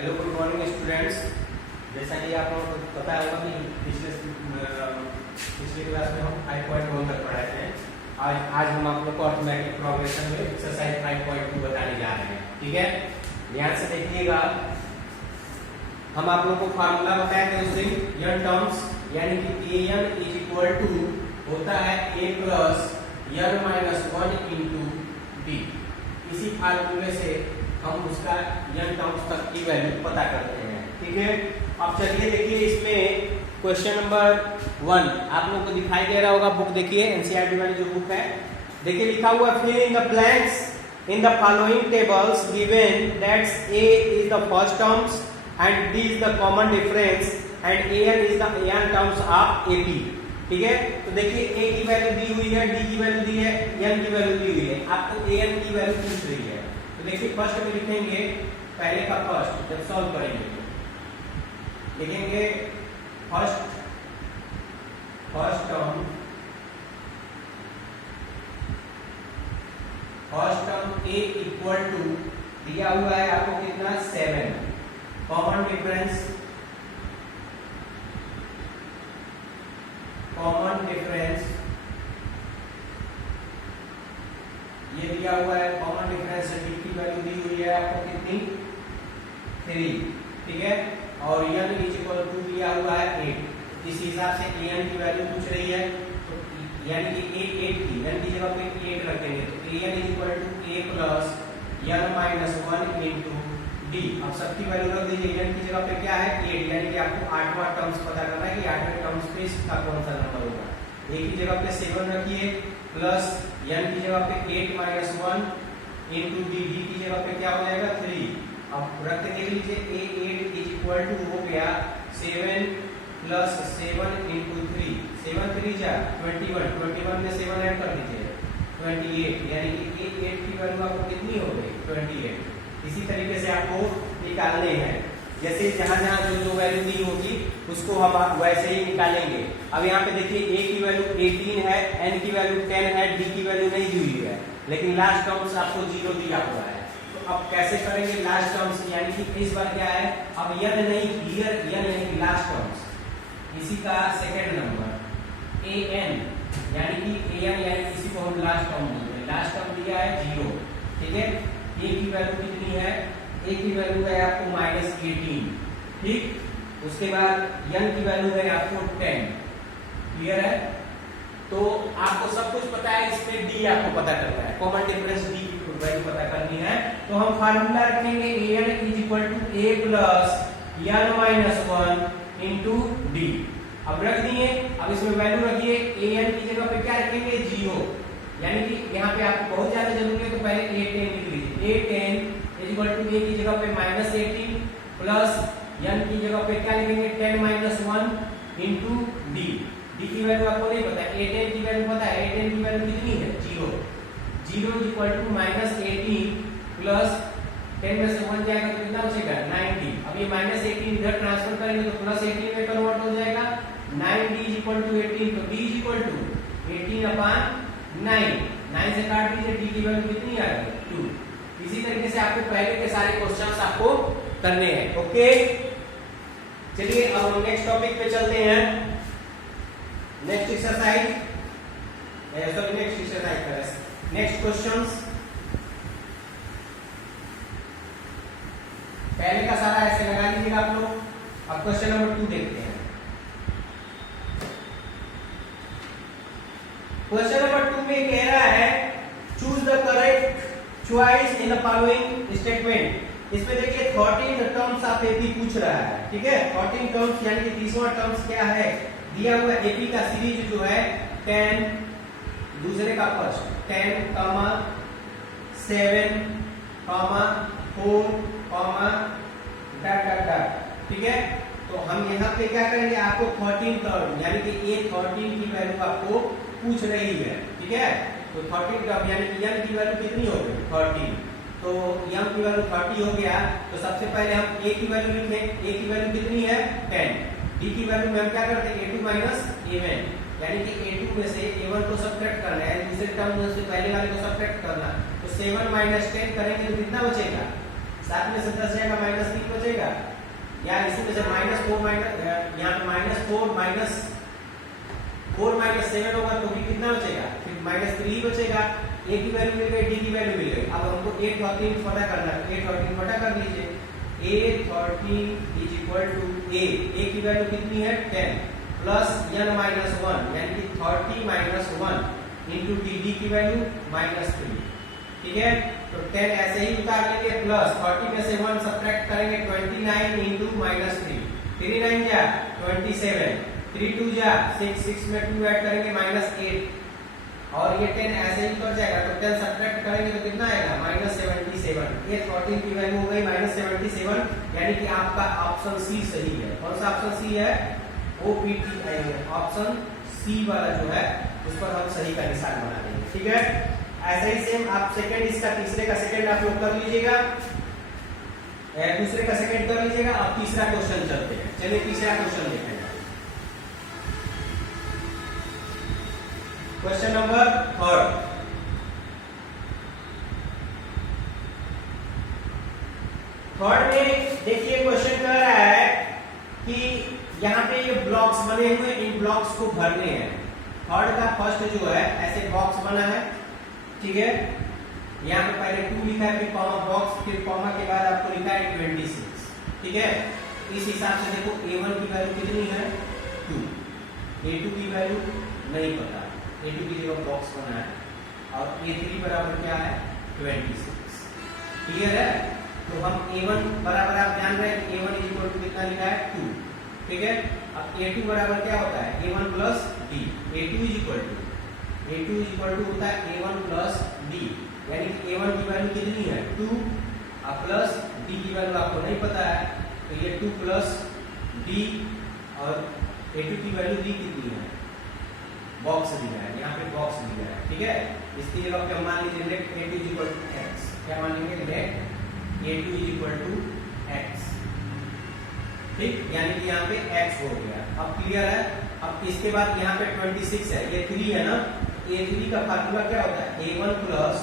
Hello good morning students. जैसा कि आप लोगों को पता होगा कि पिछले क्लास में हम 5.1 तक पढ़ाए थे। आज हम आप लोग को अर्थमेटिक प्रोग्रेशन में एक्सरसाइज 5.2 बताने जा रहे हैं। ठीक है, ध्यान से देखिएगा। हम आप लोग को फार्मूला बताए थे उस दिन n टर्म्स, यानी कि an इज इक्वल टू होता है a plus n minus 1 into D. इसी फार्मूले से हम उसका n टर्म्स तक की वैल्यू पता करते हैं। ठीक है, अब चलिए देखिए इसमें क्वेश्चन नंबर 1 आप लोगों को दिखाई दे रहा होगा। बुक देखिए, एनसीईआरटी वाली जो बुक है, देखिए लिखा हुआ fill in the blanks in the following tables given that's a is the first terms and d is the common difference and an is the an terms of ap। ठीक है, तो देखिए a की value दी हुई है, d की value दी है, n की वैल्यू दी हुई है, आपको an की वैल्यू पूछ रही है। तो देखिए फर्स्ट में लिखेंगे, पहले का फर्स्ट जब सॉल्व करेंगे लिखेंगे first term a equal to दिया हुआ है आपको कितना 7, कॉमन डिफरेंस ये दिया हुआ है, कॉमन डिफरेंस d की वैल्यू दी हुई है आपको कितनी 3। ठीक है, और n इज इक्वल टू दिया हुआ है 8। इस हिसाब से an की वैल्यू पूछ रही है, तो यानी कि 8 की n की जगह पे 8 रखेंगे, तो an is equal to a plus n minus 1 into D. अब सबकी वैल्यू रख दीजिए, n की जगह पे क्या है 8, यानी कि आपको 8वां टर्म्स पता करना है कि 8वें टर्म्स पे इसका कौन सा नंबर होगा। a की जगह पे 7 रखिए प्लस n की जगह पे 8 माइनस 1 इंटू डी, डी की जगह पे क्या हो जाएगा 3। अब रख के देख लीजिए a8 इज इक्वल टू हो गया 7 प्लस 7 इंटू 3, 7 3 जा 21 में 7 ऐड कर दीजिए 28, यानी कि a8 की वैल्यू आपको कितनी हो गई 28। इसी तरीके से आपको निकालने हैं, जैसे जहां जहां जो वैल्यू दी होगी उसको हम वैसे ही निकालेंगे। अब यहाँ पे देखिए a की वैल्यू 18 है, n की वैल्यू 10 है, d की वैल्यू नहीं दी हुई है, लेकिन लास्ट टर्म्स आपको 0 दिया हुआ है। तो अब कैसे करेंगे लास्ट टर्म्स, यानी कि इस बार क्या है, अब n नहीं क्लियर, n नहीं लास्ट टर्म्स, इसी का सेकेंड नंबर an, यानी कि an यानी इसी को हम लास्ट टर्म बोलते हैं। लास्ट टर्म दिया है 0। ठीक है, a की वैल्यू कितनी है, a की वैल्यू है आपको -18। ठीक, उसके बाद n की वैल्यू है आपको 10। क्लियर है, तो आपको सब कुछ पता है, इसमें d आपको पता करना है, कॉमन डिफरेंस d की वैल्यू पता करनी है। तो हम फार्मूला रखेंगे an is equal to a plus n minus 1 into D. अब रख दिए, अब इसमें वैल्यू रखिए, an की जगह पे क्या रखेंगे 0, यानी कि यहाँ पे आपको बहुत ज्यादा जरूरी है, तो पहले a10 लिख लीजिए। a10 is equal to a की जगह पे -18 प्लस n की जगह पे क्या लिखेंगे 10 माइनस 1 इंटू डी। डी की वैल्यू आपको नहीं पता, a10 की वैल्यू पता है, a10 की वैल्यू कितनी है 0 इज इक्वल टू -18 प्लस 10 में से 1 जाएगा तो कितना बचेगा 90। अब ये -18 इधर ट्रांसफर करेंगे तो +18 में कन्वर्ट हो जाएगा। 9d इज इक्वल टू 18, तो d इज इक्वल टू 18/9, 9 से काट दीजिए, d की वैल्यू कितनी आ गई 2। इसी तरीके से आपको पहले के सारे क्वेश्चंस आपको करने हैं। ओके, चलिए अब हम नेक्स्ट टॉपिक पे चलते हैं। Next exercise next questions. पहले का सारा ऐसे लगा लीजिएगा आप लोग। अब क्वेश्चन नंबर 2 देखते हैं। क्वेश्चन नंबर 2 में कह रहा है choose the correct choice in the following statement. इसमें देखिए 13 टर्म्स ऑफ एपी पूछ रहा है। ठीक है, 13 टर्म्स यानी कि 30वां टर्म्स क्या है दिया हुआ, एपी का सीरीज जो है 10, दूसरे का फर्स्ट 10, 7, 4, ठीक है। तो हम यहाँ पे क्या करेंगे, आपको 13 टर्म यानी कि A13 की वैल्यू आपको पूछ रही है। ठीक है, तो 13 टर्म यानी कि n की वैल्यू कितनी हो गई 13, तो m की वैल्यू 30 हो गया। तो सबसे पहले हम a की वैल्यू लिखें, a की वैल्यू कितनी है 10, d की वैल्यू में हम क्या करते हैं a2 माइनस a1, यानी कि a2 में से a1 को सब्ट्रैक्ट करना है, दूसरे टर्म में से पहले वाले को सब्ट्रैक्ट करना। तो 7 माइनस 10 करेंगे तो कितना बचेगा 7 में से 10 जाएगा -3 बचेगा, या इसी में से -4 यहाँ पे -4 -7 होगा तो भी कितना बचेगा, फिर -3 बचेगा। a की वैल्यू मिल गई, d की वैल्यू मिल गई। अब हमको a13 पता करना है, a13 पता कर लीजिए। a13 is equal to a की वैल्यू कितनी है 10 प्लस n माइनस 1 यानी कि 30 माइनस 1 इंटू d की वैल्यू -3। ठीक है, तो 10 ऐसे ही उतार लेंगे, प्लस 30 में से 1 सब्ट्रैक्ट करेंगे, 29 इंटू -3, 3 9 जा 27, 3 2 जा 6, 6 में 2 ऐड करेंगे -8, और ये 10 ऐसे ही उतर जाएगा। तो 10 सब्ट्रैक्ट करेंगे तो कितना आएगा -77। ये 14 की वैल्यू हो गई -77, यानी कि आपका ऑप्शन सी सही है। कौन सा ऑप्शन सी है, OPT ऑप्शन सी वाला जो है उस पर हम सही का निशान बना देंगे। ठीक है, ऐसे ही सेम आप सेकंड इसका तीसरे का सेकंड आप लोग कर लीजिएगा, दूसरे का सेकंड कर लीजिएगा। अब तीसरा क्वेश्चन चलते हैं, चलिए तीसरा क्वेश्चन देखेंगे। क्वेश्चन नंबर 3 में देखिए क्वेश्चन कह रहा है कि यहाँ पे ये ब्लॉक्स बने हुए, इन ब्लॉक्स को भरने हैं। थर्ड का फर्स्ट जो है ऐसे बॉक्स बना है, ठीक है, यहाँ पे पहले 2 लिखा है, फिर कॉमा बॉक्स, फिर कॉमा के बाद आपको लिखा है 26। ठीक है, इस हिसाब से देखो a1 की वैल्यू कितनी है 2, a2 की वैल्यू नहीं पता, a2 की जगह बॉक्स बना है, और a3 बराबर क्या है 26। क्लियर है, तो हम a1 बराबर आप जान रहे हैं a1 इक्वल टू कितना लिखा है 2। ठीक है, अब a2 बराबर क्या होता है a1 plus b, a2 equal to होता है a1 प्लस b, यानी कि a1 की वैल्यू कितनी है 2, और प्लस d की वैल्यू आपको नहीं पता है, तो ये 2 प्लस d, और a2 की वैल्यू d कितनी है, बॉक्स दिया है, यहाँ पे बॉक्स दिया है। ठीक है, इसकी जगह पे मान लीजिए late a2 equal to x, क्या मान लेंगे late a2 equal to x। ठीक, यानी कि यहाँ पे x हो गया। अब क्लियर है, अब इसके बाद यहाँ पे 26 है, ये 3 है ना, a3 का फार्मूला क्या होता है a1 प्लस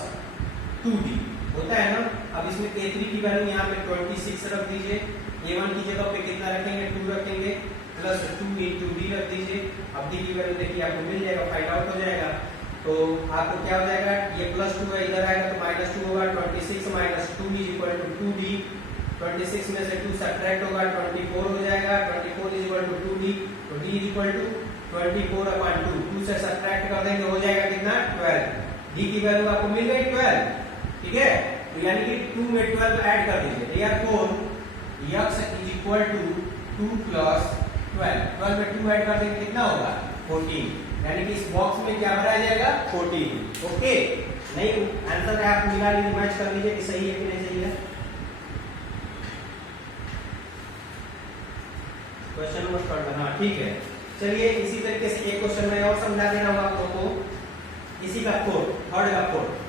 2d होता है ना। अब इसमें a3 की वैल्यू यहाँ पे 26 रख दीजिए, a1 की जगह पे कितना रखेंगे 2 रखेंगे, प्लस 2 इंटू d रख दीजिए। अब d की वैल्यू देखिए आपको मिल जाएगा, फाइंड आउट हो जाएगा। तो आपको क्या हो जाएगा, ये +2 है, इधर आएगा तो -2 होगा, 26 minus 2 is equal to 2d, 26 में से 2 सब्ट्रैक्ट होगा 24 हो जाएगा, 24 इज इक्वल टू 2d, तो d इज इक्वल टू 24/2, 2 से सब्ट्रैक्ट कर देंगे हो जाएगा कितना 12, d की वैल्यू आपको मिल गई 12। ठीक है, तो यानी कि 2 में 12 ऐड कर दीजिए, therefore x is equal to 2 plus 12, 12 में 2 ऐड कर देंगे कितना होगा 14, यानी कि इस बॉक्स में क्या भरा जाएगा 14। ओके, नहीं आंसर आप मिला लीजिए, मैच कर लीजिए कि सही है कि नहीं सही है। क्वेश्चन नंबर 3, हाँ ठीक है। चलिए इसी तरीके से एक क्वेश्चन में और समझा देना होगा आप लोगों को, इसी का थर्ड का फोर्थ।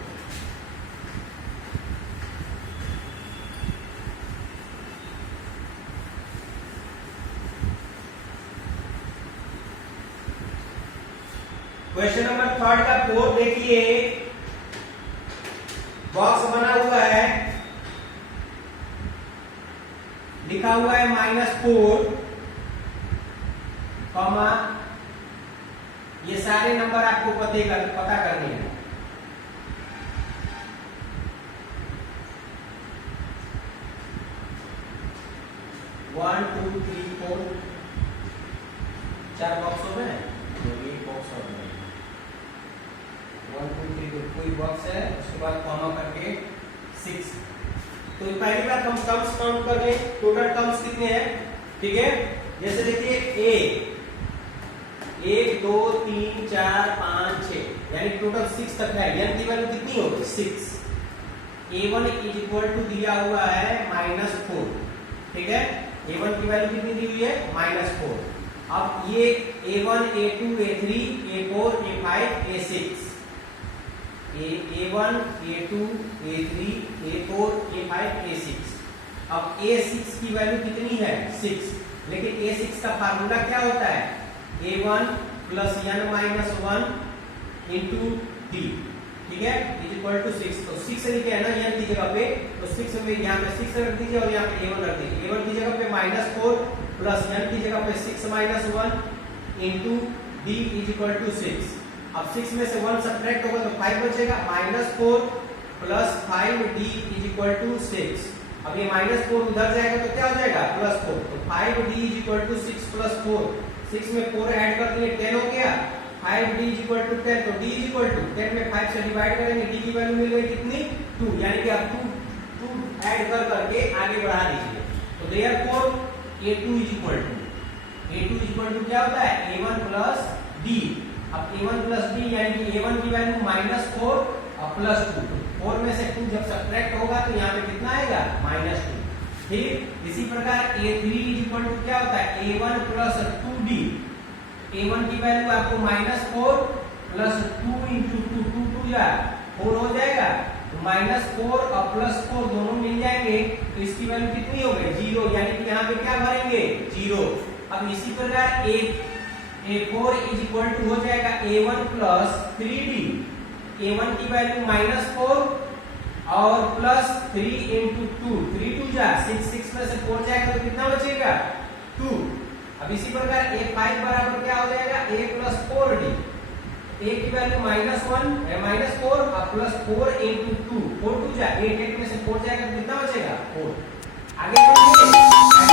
क्वेश्चन नंबर 3 का 4 देखिए, बॉक्स बना हुआ है, लिखा हुआ है -4, कॉमा ये सारे नंबर आपको पता करने हैं। वन 2 3 4 4 बॉक्स हो गए, तो ये बॉक्स हो गए 1 2 3 कोई बॉक्स है, उसके बाद कॉमा करके 6। तो पहली बात हम टर्म्स काउंट कर लें, टोटल टर्म्स कितने हैं। ठीक है, जैसे देखिए a 1 2 3 4 5 6, यानी टोटल 6 तक है, n की वैल्यू कितनी होगी 6। a1 इज इक्वल टू दिया हुआ है -4। ठीक है, a1 की वैल्यू कितनी दी हुई है -4। अब ये a1 a2 a3 a4 a5 a6, a1 a2 a3 a4 a5 a6। अब a6 की वैल्यू कितनी है 6, लेकिन a6 का फार्मूला क्या होता है a1 plus n minus 1 into d। ठीक है, इज इक्वल टू 6, तो 6 लिखे है ना n की जगह पे, तो 6 में यहाँ पे 6 रख दीजिए और यहाँ पे a1 रख दीजिए। a1 की जगह पे -4 प्लस n की जगह पे 6 - 1 into d is equal to 6। अब 6 में से 1 सब्ट्रैक्ट होगा तो 5 बचेगा, -4 plus 5d is equal to 6। अब ये -4 उधर जाएगा तो क्या हो जाएगा, +4, तो 5d इज इक्वल टू 6 + 4, 6 में 4 ऐड कर दिए 10 हो गया, 5d इज इक्वल टू 10, तो d इज इक्वल टू 10 में 5 से डिवाइड करेंगे, d की वैल्यू मिल गई कितनी, 2, यानी कि आप 2 ऐड कर करके आगे बढ़ा दीजिए। तो therefore a2 is equal to क्या होता है, a1 प्लस d। अब a1 प्लस d यानी कि a1 की वैल्यू -4 और +2, 4 में से 2 जब सब्ट्रैक्ट होगा तो यहाँ पे कितना आएगा, -2। फिर इसी प्रकार a3 इज इक्वल टू क्या होता है, a1 प्लस 2d। a1 की वैल्यू आपको -4 प्लस 2 इंटू 2 2 या 4 हो जाएगा, तो -4 और +4 दोनों मिल जाएंगे, तो इसकी वैल्यू कितनी हो गई, 0, यानी कि यहाँ पे क्या भरेंगे, 0। अब इसी प्रकार a4 इज इक्वल टू हो जाएगा a1 प्लस 3d। a1 की वैल्यू -4 और प्लस 3 इंटू 2, 3 2 जा 6, 6 में से 4 जाएगा तो कितना बचेगा, 2। अब इसी प्रकार a5 बराबर क्या हो जाएगा, a प्लस 4d। a की वैल्यू -4 और प्लस 4 इंटू 2, 4 2 जा 8, 8 में से 4 जाएगा तो कितना बचेगा, 4। आगे बढ़िए